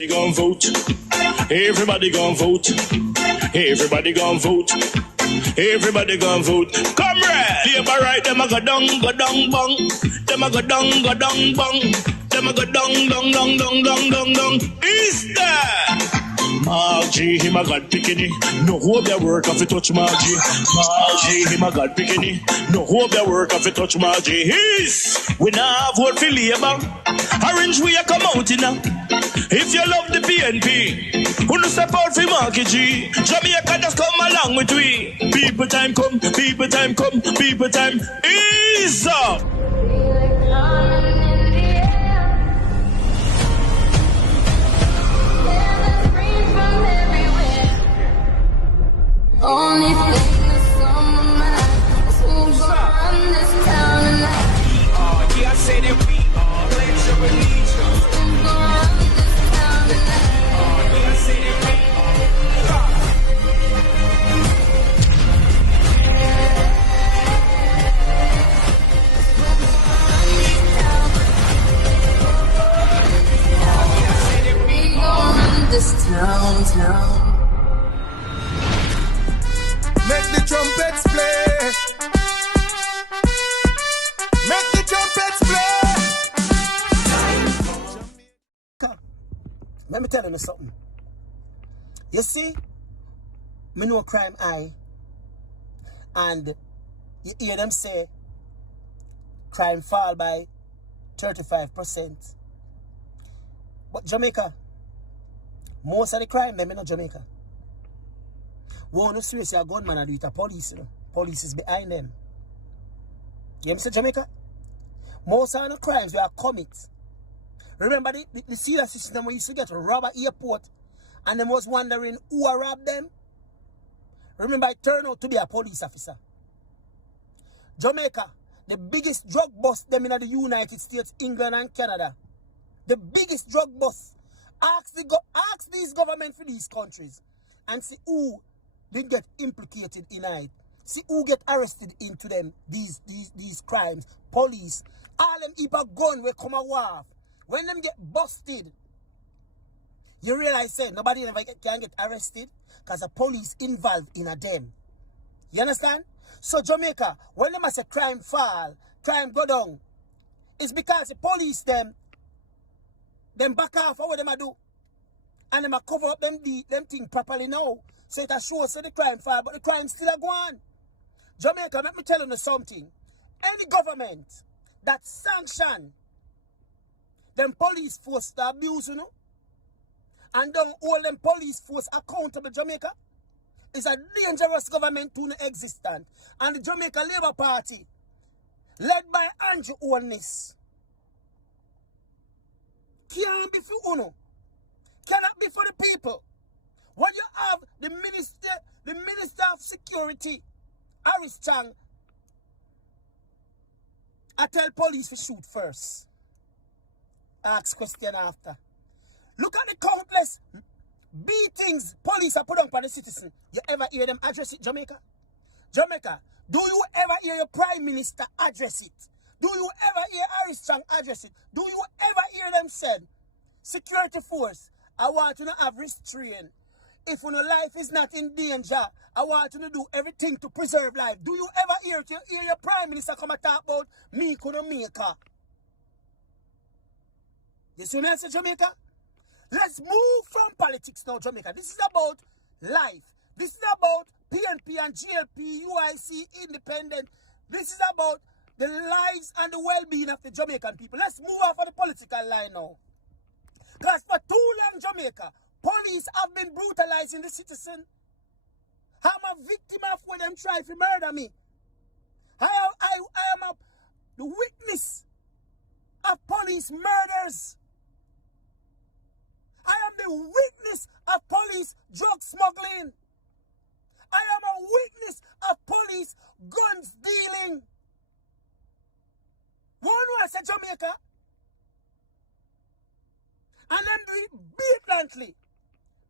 Gon' vote. Everybody gon' vote. Everybody gon' vote. Everybody gon' vote. Comrade! Labour right, them a go down, bong. Them a go down, bong. Them a go down. Is that? Margie, him a God picking. No hope their work if you touch Margie. Margie, him a God picking. No hope their work if you touch Margie. We now vote for Labour. Orange we a come out in now. If you love the PNP, who no step out for Marky G. Jamaica just come along with we. People time come, people time come, people time is up. Only thing that's on my mind is who's gonna run this town tonight. Yeah, I say that we are. Pledge your allegiance. Who's gonna run this town tonight? Yeah, I say that we We gonna run this town. Make the trumpets play. Make the trumpets play. Let me tell you something. You see, me know crime high, and you hear them say crime fall by 35%. But Jamaica, most of the crime them in Jamaica. One of the a gunman and do it a police, you know. Police is behind them. You hear me say Jamaica? Most of the crimes we are commit. Remember the serious system we used to get to rob an airport and them was wondering who robbed them? Remember it turned out to be a police officer. Jamaica, the biggest drug bust them in the United States, England and Canada. The biggest drug bust. Ask these government for these countries and see who didn't get implicated in it. See who get arrested into them, these crimes. Police. All them heap a gun will come a war. When them get busted, you realize say nobody ever can get arrested because the police involved in a them. You understand? So Jamaica, when them say crime fall, crime go down, it's because the police them back off of what them a do. And them a cover up them thing properly now. So it shows so the crime fall, but the crime still a go on. Jamaica, let me tell you something. Any government that sanction them police force to abuse, you know, and don't hold them police force accountable, Jamaica, is a dangerous government to the existent. And the Jamaica Labour Party, led by Andrew Holness, can't be for UNO, cannot be for the people. When you have the Minister of Security, Harris Chang, I tell police to shoot first. Ask question after. Look at the countless beatings police are put on by the citizen. You ever hear them address it, Jamaica? Jamaica, do you ever hear your Prime Minister address it? Do you ever hear Harris Chang address it? Do you ever hear them say, security force, I want you to have restraint. If your life is not in danger, I want you to do everything to preserve life. Do you ever hear your Prime Minister come and talk about me couldn't make her? You see what I say, Jamaica? Let's move from politics now, Jamaica. This is about life. This is about PNP and GLP, UIC, independent. This is about the lives and the well-being of the Jamaican people. Let's move off of the political line now. Because for too long, Jamaica, police have been brutalizing the citizen. I'm a victim of when them try to murder me. I am the witness of police murders. I am the witness of police drug smuggling. I am a witness of police guns dealing. One was a Jamaica. And then do it blatantly.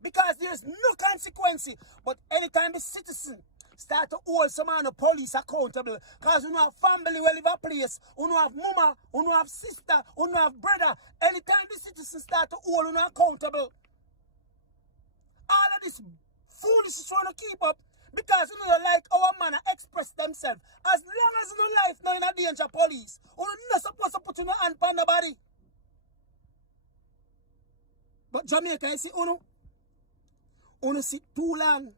Because there's no consequence. But anytime the citizen start to hold some of the police accountable. Because you know have family who live a place, you know have mama, you know have sister, you know have brother. Anytime the citizens start to hold you accountable, all of this foolishness trying to keep up because you know like our man express themselves. As long as you know life now in a danger police, you're not supposed to put your hand on the body. But Jamaica, you see, you sit too long.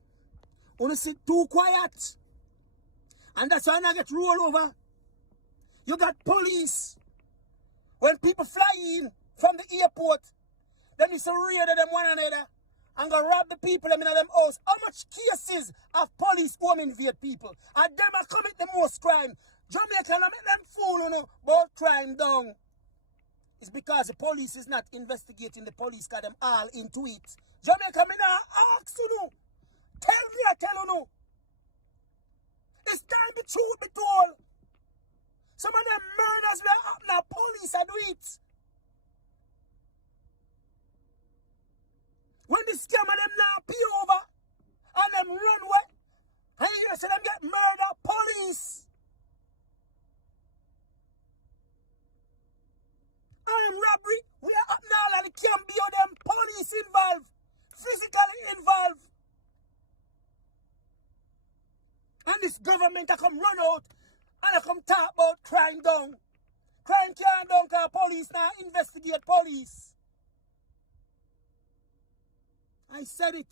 You sit too quiet. And that's why I get rolled over. You got police. When people fly in from the airport, then it's a raid of them one another and go rob the people in them house. How much cases of police go and invade people? And them are commit the most crime. Jamaica make them fool about crime down. It's because the police is not investigating the police because them all into it. Jamaica, me now ask you. Tell me, I tell you no. It's time the truth be told. Some of them murders were up now, police are do it. When the scam of them now pay over and them run away, and you hear say them get murder, police. Armed robbery, we are up now and it can't be all them police involved, physically involved. And this government I come run out and I come talk about crime down. Crime can't down because police now investigate police. I said it.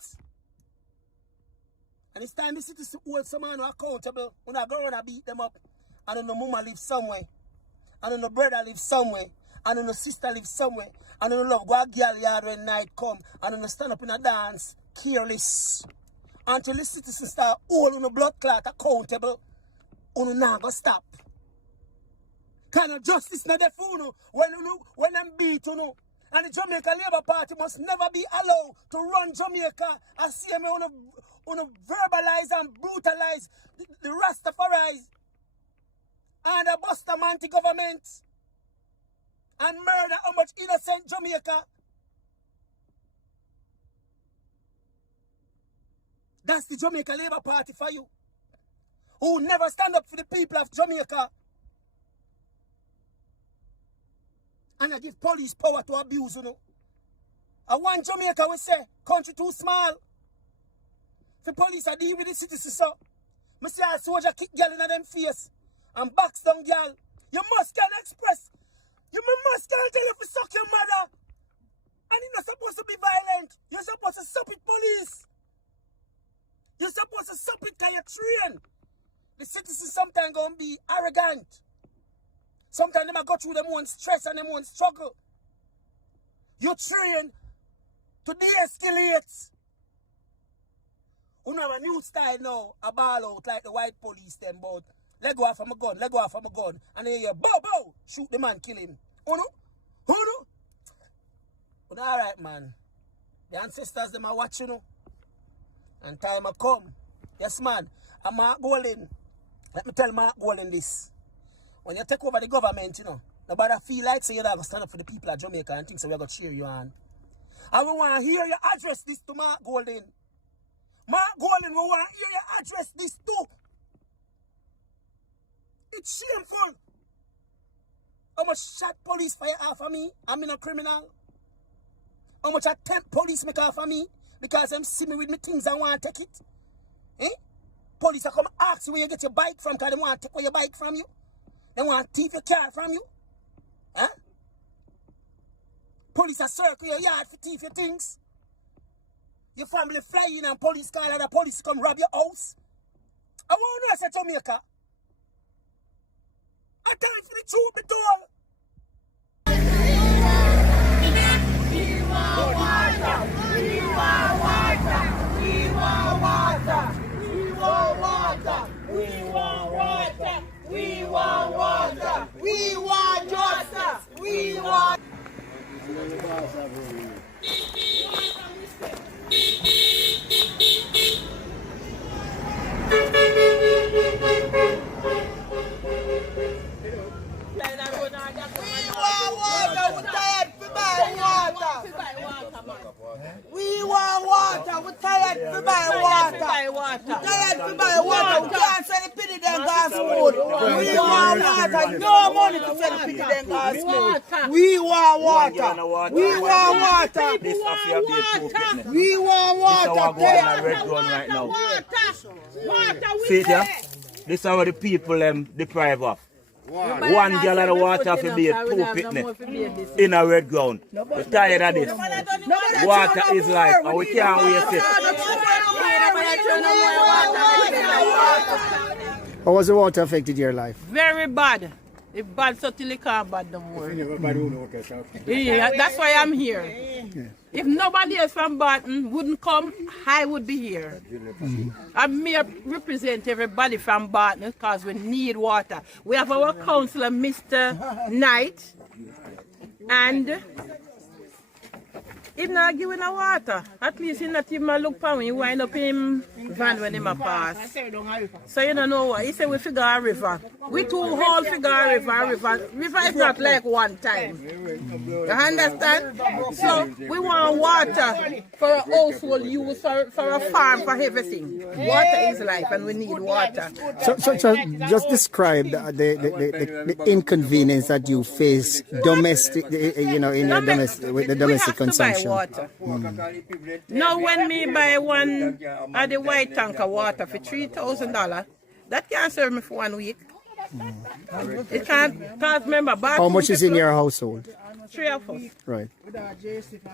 And it's time the citizens to hold someone accountable. When I go around and beat them up. I don't know mama lives somewhere. I don't know brother lives somewhere. I don't know sister lives somewhere. I don't know love go a girl yard when night come. I don't know stand up in a dance careless. Until the citizens start holding the blood clot accountable, you not go stop. Kind of justice not the fool when them beat and the Jamaica Labour Party must never be allowed to run Jamaica and see me on verbalize and brutalize the Rastafari's and the Bustamante government and murder how much innocent Jamaica. That's the Jamaica Labour Party for you. Who never stand up for the people of Jamaica. And I give police power to abuse, I want Jamaica, we say, country too small. The police are dealing with the citizens, so. I see a soldier kick girl in them face and box down girl. You must can express. You must can tell you to suck your mother. And you're not supposed to be violent. You're supposed to stop it, police. You're supposed to stop it because you're trained. The citizens sometimes going to be arrogant. Sometimes they might go through them own stress and them own struggle. You're trained to de-escalate. You have a new style now, a ball out like the white police them, but let go off of my gun, let go off of my gun. And then you bow, bow, shoot the man, kill him. Oh no? But alright, man. The ancestors, them are watching, And time will come. Yes, man. And Mark Golden, let me tell Mark Golden this. When you take over the government, nobody feel like you're not going to stand up for the people of Jamaica and think so we're going to cheer you on. And we want to hear you address this to Mark Golden. Mark Golden, we want to hear you address this too. It's shameful. How much shot police fire off of me? I'm in a criminal. How much attempt police make off of me? Because them see me with me things and want to take it. Eh? Police are come ask you where you get your bike from because they want to take away your bike from you. They want to thief your car from you. Huh? Police are circle your yard for thief your things. Your family fly in and police call and the police come rob your house. I want to know, I said Jamaica. I tell you for the truth, be told. We want water. We want water. We want water. We want water. We want water. We want water. We want justice. We want. We want water. We're tired to buy water. buy water. Tired to buy water. We can't sell the pity them gas food. We want water. No money to sell the pity them gas food. We want water. We want water. This affair be too quick. We want water. This is our going on red ground right now. See it here? This is what the people deprive of. One gallon of water for be 2 picnic in a red ground. We're tired of this. Water is life and we can't waste it. How was the water affected your life? Very bad. It's bad so till it can't bad no more. Yeah, that's why I'm here. If nobody else from Barton wouldn't come, I would be here. I may represent everybody from Barton because we need water. We have our councillor, Mr. Knight, and he's not giving a water. At least he's not even look for me. He wind up in van when he pass. So you don't know what. He said we figure a river. We two whole figure a river. River is not like one time. You understand? So we want water for a household use, for a farm, for everything. Water is life and we need water. So just describe the inconvenience that you face domestic, in your with the domestic consumption. Water. Now when me buy one of the white tank of water for $3,000, that can't serve me for 1 week. It can't remember. How much is in your household? 3 of us. Right.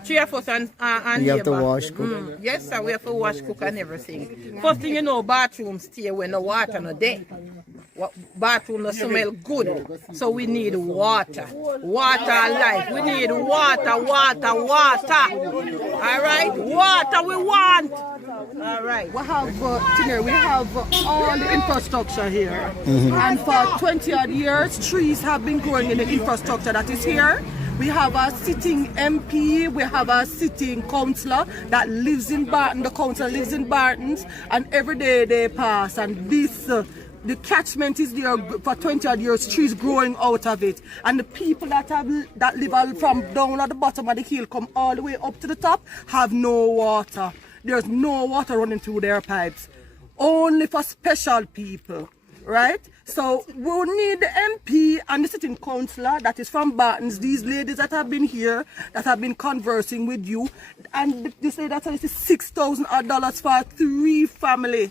3 of us and you have to wash, cook? Yes, sir, we have to wash, cook and everything. First thing you know, bathroom stay when no water no there. Bathroom no smell good. So we need water. Water life. We need water. Alright? Water we want. Alright. We have we have all the infrastructure here. And for 20 odd years, trees have been growing in the infrastructure that is here. We have a sitting MP, we have a sitting councillor that lives in Barton, the councillor lives in Barton's, and every day they pass, and this, the catchment is there for 20 odd years, trees growing out of it, and the people that live from down at the bottom of the hill come all the way up to the top have no water. There's no water running through their pipes, only for special people. Right? So we'll need the MP and the sitting councillor that is from Barton's, these ladies that have been here, that have been conversing with you, and they say that it's $6,000 for 3 family.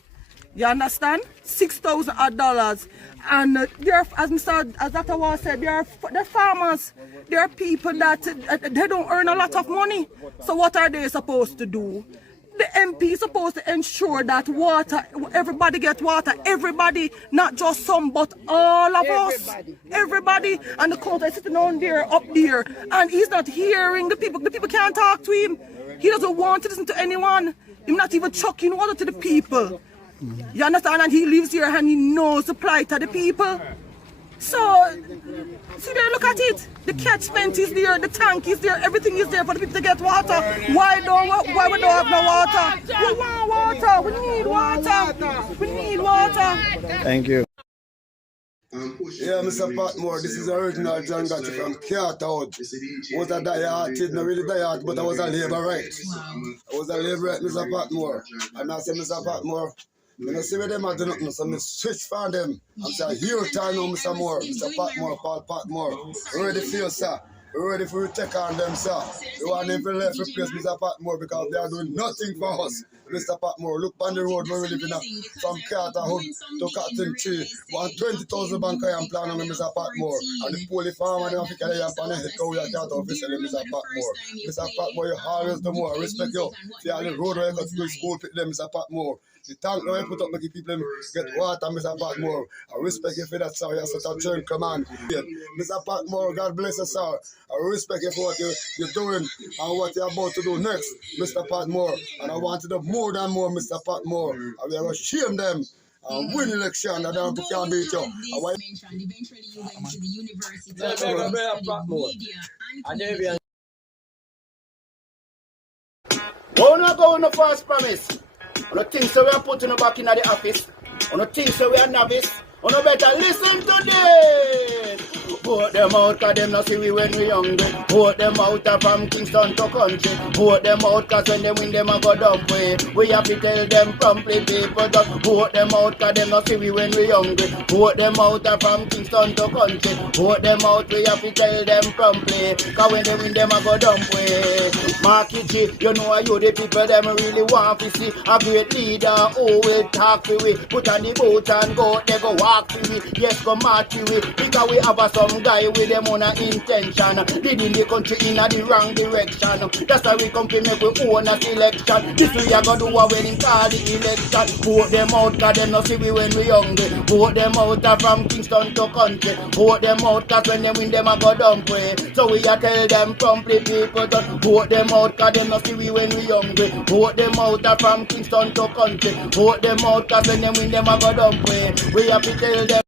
You understand? $6,000. And as Dr. Wall said, they're farmers. They're people that they don't earn a lot of money. So what are they supposed to do? The MP is supposed to ensure that water, everybody gets water. Everybody, not just some, but all of us. Everybody. And the council is sitting on there, up there, and he's not hearing the people. The people can't talk to him. He doesn't want to listen to anyone. He's not even chucking water to the people. You understand? And he lives here and he knows the plight of the people. So, see there, look at it. The catchment is there, the tank is there, everything is there for the people to get water. Why we don't have no water? We want water. We need water. We need water. Thank you. Yeah, Mr. Patmore, this is original John Gotcha from Carterwood. I was a diet, not really diet, but I was a Labourite. I was a Labourite, Mr. Patmore. And I said, Mr. Patmore, when I see what them are doing nothing, so I switch for them. I'm saying, here time now, Mr. Moore, Mr. Patmore, Paul Patmore. Ready for you, sir. Ready for you to take on them, sir. You want them to left replace Mr. Patmore because they are doing nothing for us. Mr. Patmore, look on the road where we live in from Carterwood to Cotton Tree. 120,000 bank I am planning with Mr. Patmore. And the poly farmer in Africa, they are planning to go to Carter officially, Mr. Patmore. Mr. Patmore, you always do more. I respect you. If you are the road where you go to school, pick them, Mr. Patmore. The tank now I put up making people get water, Mr. Patmore. I respect you for that, sir. You're such a trained command. Mr. Patmore, God bless you, sir. I respect you for what you're doing and what you're about to do next, Mr. Patmore. And I want to do more than more, Mr. Patmore. And we are going to shame them and win election that they can't beat you. Eventually you went to the university. We're not going to false promise. On the things that we are putting back in the office, on the things that we are novice, on the better listen to this. Vote them out, cause them not see we when we hungry. Vote them out from Kingston to country. Vote them out, cause when they win them a go dump way. We have to tell them promptly, people, just vote them out, cause them not see we when we hungry. Vote them out from Kingston to country. Vote them out, we have to tell them promptly, cause when they win them a go dump way. Marky G, you know you the people them really want to see a great leader who will talk to we. Put on the boat and go, they go walk to we. Yes, go march to we. Because we have some guy with them on a intention, leading the country in the wrong direction. That's why we come to make we own a selection. This we are gonna do a wedding call the election. Vote them out, cause them not see we when we hungry. Vote them out from Kingston to country. Vote them out, cause when they win them a go dump way. So we a tell them promptly, people, just vote them out, cause them not see we when we hungry. Vote them out from Kingston to country. Vote them out, cause when they win them a go dump way. We have to tell them